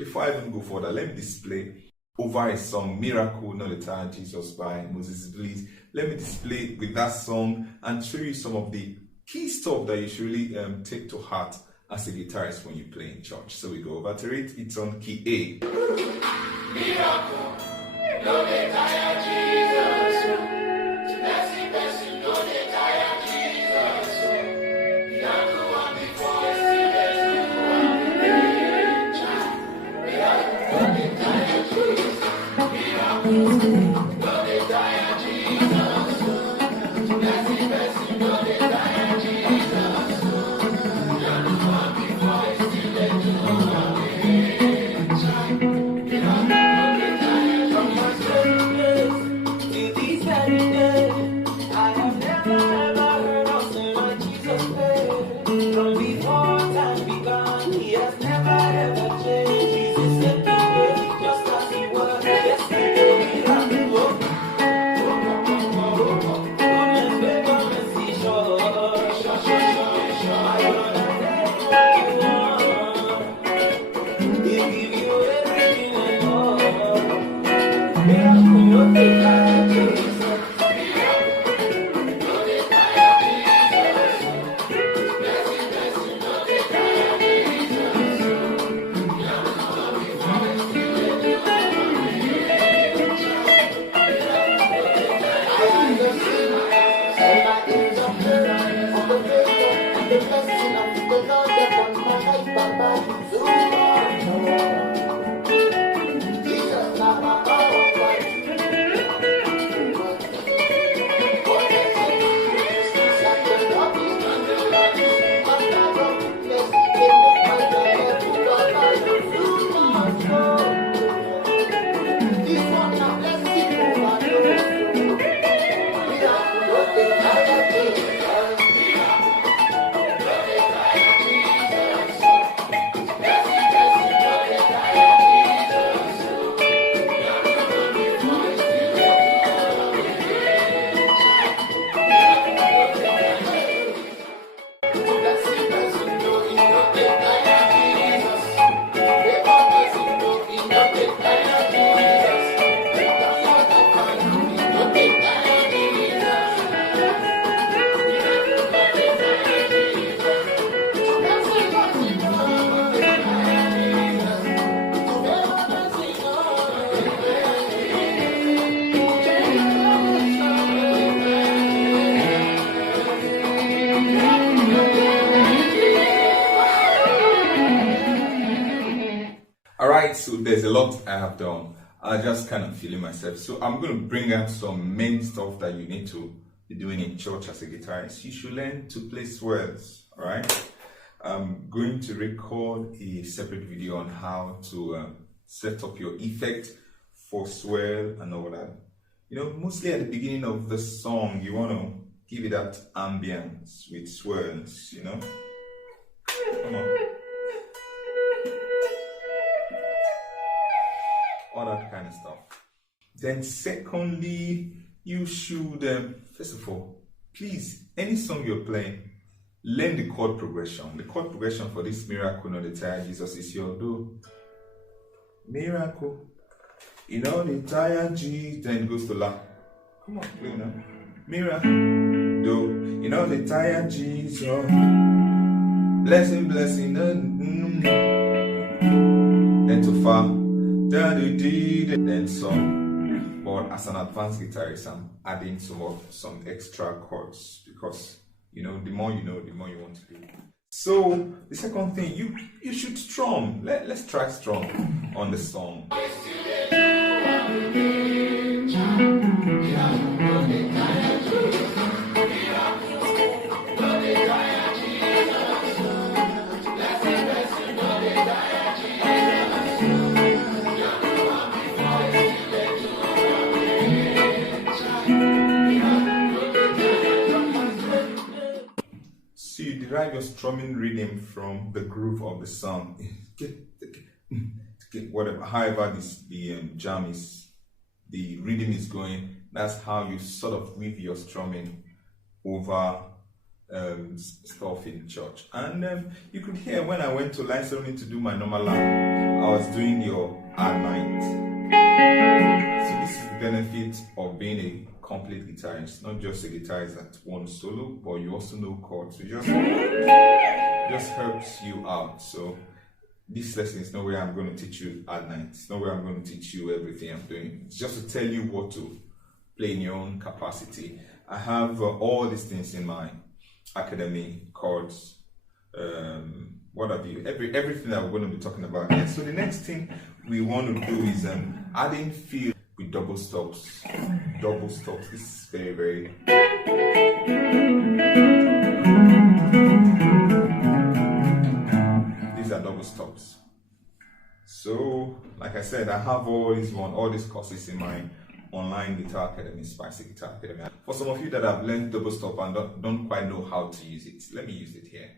before I even go further, let me display over a song, Miracle, Not the Tired Jesus by Moses Bliss. Let me display with that song and show you some of the key stuff that you should really take to heart as a guitarist when you play in church. So we go over to it. It's on key A. Miracle, no dey tire Jesus. Blessing, blessing, no dey tire Jesus. Miracle one before I see the miracle, no dey tire Jesus. Miracle, no dey tire Jesus. Blessing, blessing, no dey tire Jesus. Miracle one before I see the Alright, so there's a lot I have done. I'm just kind of feeling myself. So I'm going to bring out some main stuff that you need to be doing in church as a guitarist. You should learn to play swells. Alright, I'm going to record a separate video on how to set up your effect for swell and all that. You know, mostly at the beginning of the song, you want to give it that ambience with swells, you know. Come on. All that kind of stuff. Then secondly, you should, first of all, please, any song you're playing, learn the chord progression. The chord progression for this Miracle, Not the Tired Jesus is your Do. Miracle, you know the tired G, then it goes to La. Come on, play now. Miracle, Do, you know the tired Jesus. Blessing, blessing, then to Fa. Then some, but as an advanced guitarist, I'm adding some extra chords because you know the more you know, the more you want to do. So the second thing, you should strum. Let's try strum on the song. Derive your strumming rhythm from the groove of the song. Whatever, however the jam is, the rhythm is going. That's how you sort of weave your strumming over stuff in church. And you could hear when I went to line ceremony to do my normal line, I was doing your R9. So this is the benefit of being a complete guitarist, not just a guitarist that wants solo, but you also know chords. So just helps you out. So this lesson is not where I'm going to teach you R9. It's not where I'm going to teach you everything I'm doing. It's just to tell you what to play in your own capacity. I have all these things in my academy, chords, what have you, everything that we're going to be talking about here. So the next thing we want to do is adding feel with double stops. Double stops. This is very, very. These are double stops. So, like I said, I have all these courses in my online guitar academy, Spicy Guitar Academy. For some of you that have learned double stop and don't quite know how to use it, let me use it here.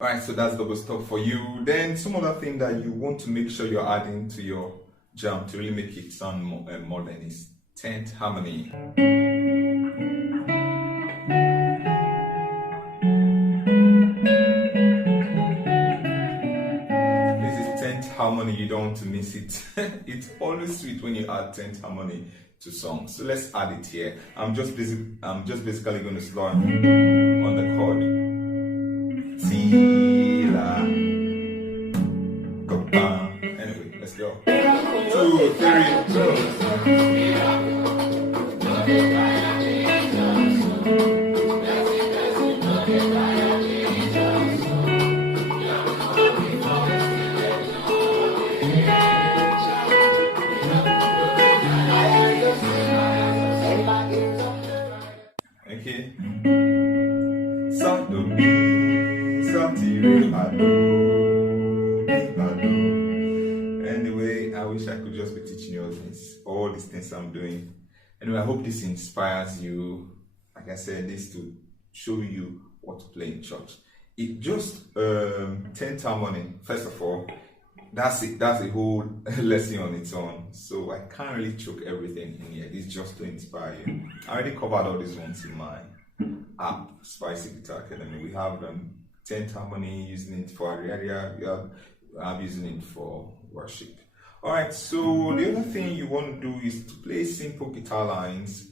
Alright, so that's double stop for you. Then some other thing that you want to make sure you're adding to your jam to really make it sound modern is 10th harmony. This is 10th harmony, you don't want to miss it. It's always sweet when you add 10th harmony to songs. So let's add it here. I'm just basically going to slow on the chord. Anyway, let's go. 2, 3, 2. Okay. So, do, mi, so, ti, re, fa, do. Anyway, I wish I could just be teaching you all these things I'm doing. Anyway, I hope this inspires you. Like I said, this to show you what to play in church. It just 10th harmony. First of all, that's it. That's a whole lesson on its own. So I can't really choke everything in here. This is just to inspire you. I already covered all these ones in my app, Spicy Guitar Academy. We have 10th harmony, using it for aria. I'm using it for worship. Alright, so the other thing you want to do is to play simple guitar lines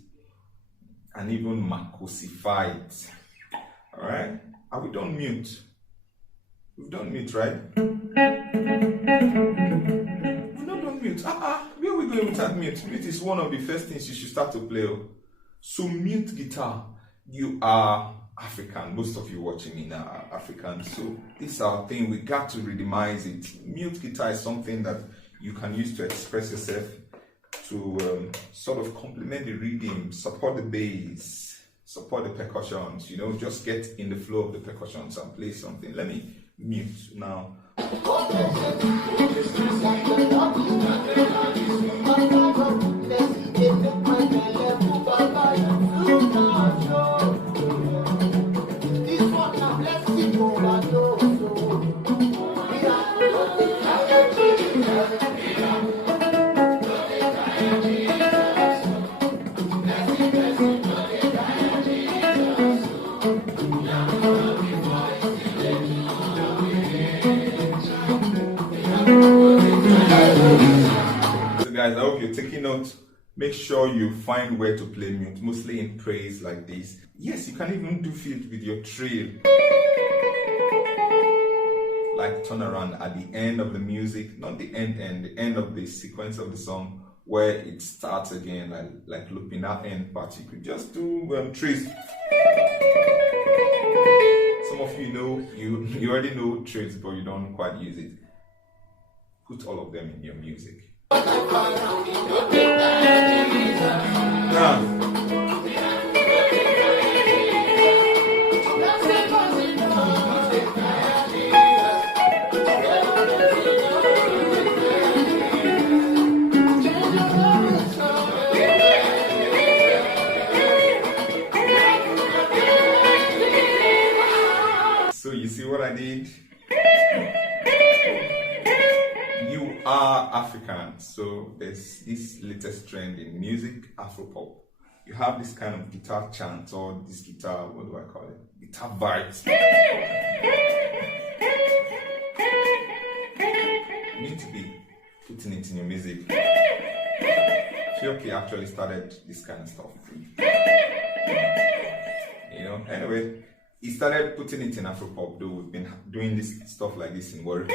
and even Makossify it. Alright, are we done mute? We've done mute, right? We've not done mute. Where are we going without mute? Mute is one of the first things you should start to play. So mute guitar, you are African. Most of you watching me now are African. So this is our thing. We got to rhythmize it. Mute guitar is something that you can use to express yourself, to sort of complement the rhythm, support the bass, support the percussions, you know, just get in the flow of the percussions and play something. Let me mute now. So guys, I hope you're taking notes. Make sure you find where to play mute, mostly in praise like this. Yes, you can even do it with your trill. Like turn around at the end of the music, not the end, the end of the sequence of the song where it starts again, like looping that end part. You could just do trills. Some of you know, you already know trills, but you don't quite use it. Put all of them in your music. Now, chants. So there's this latest trend in music, Afropop. You have this kind of guitar chant or this guitar, what do I call it? Guitar vibes. You need to be putting it in your music. Fioki actually started this kind of stuff. You know, anyway, he started putting it in Afropop, though we've been doing this stuff like this in work.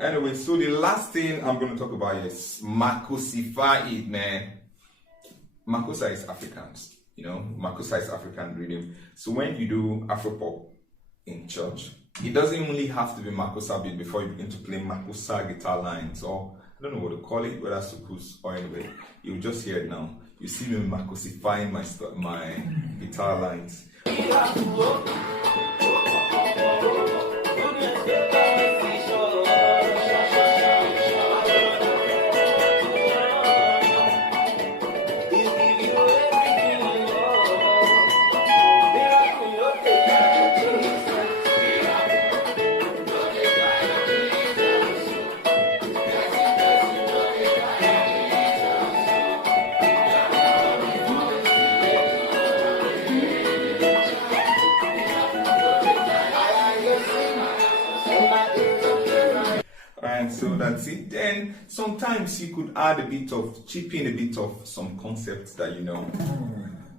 Anyway, so the last thing I'm going to talk about is Makossify, man. Makossa is Afrikaans, you know, Makossa is African rhythm. So when you do Afropop in church, it doesn't only have to be Makossa beat before you begin to play Makossa guitar lines, or I don't know what to call it, whether sukus or anyway. You'll just hear it now. You see me Makossifying my guitar lines. And so that's it. Then sometimes you could add chip in a bit of some concepts that you know,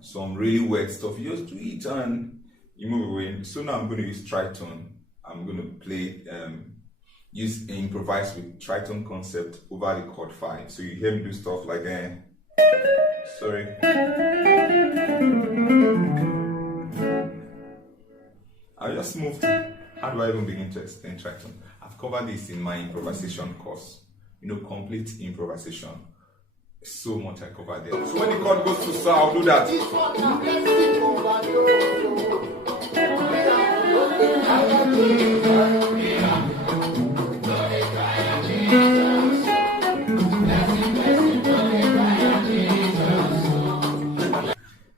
some really weird stuff. You just do it and you move away. So now I'm going to use tritone. I'm going to play, improvise with tritone concept over the chord 5. So you hear me do stuff like sorry. I'll just move to, how do I even begin to explain tritone? I've covered this in my improvisation course. You know, complete improvisation. So much I covered there. So when the chord goes to so, I'll do that.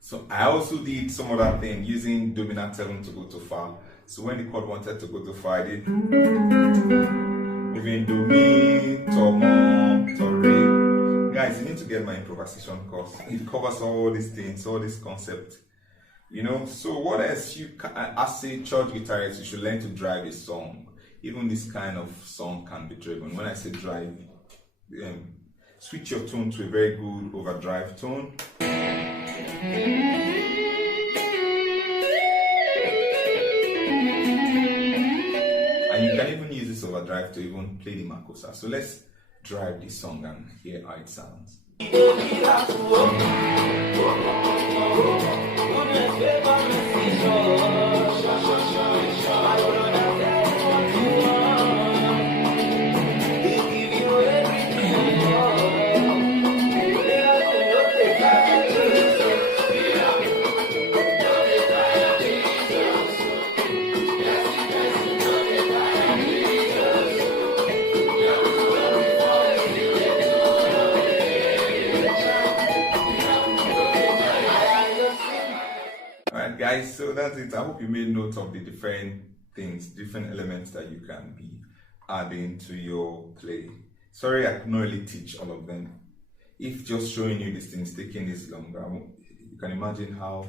So I also did some other thing using dominant 7 to go to fa. So when the chord wanted to go to fa, I did moving do mi, to mo, to re. Guys, you need to get my improvisation course. It covers all these things, all this concept. You know, so what else you can, as a church guitarist, you should learn to drive a song. Even this kind of song can be driven. When I say drive, switch your tone to a very good overdrive tone. And you can even use this overdrive to even play the Makossa. So let's drive this song and hear how it sounds. Guys, so that's it. I hope you made note of the different things, different elements that you can be adding to your play. Sorry, I could not really teach all of them. If just showing you these things taking this long, you can imagine how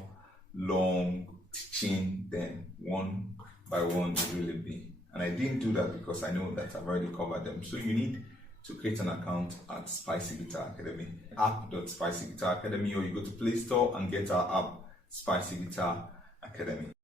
long teaching them one by one would really be. And I didn't do that because I know that I've already covered them. So you need to create an account at Spicy Guitar Academy, app.spicyguitaracademy, or you go to Play Store and get our app, Spicy Guitar Academy.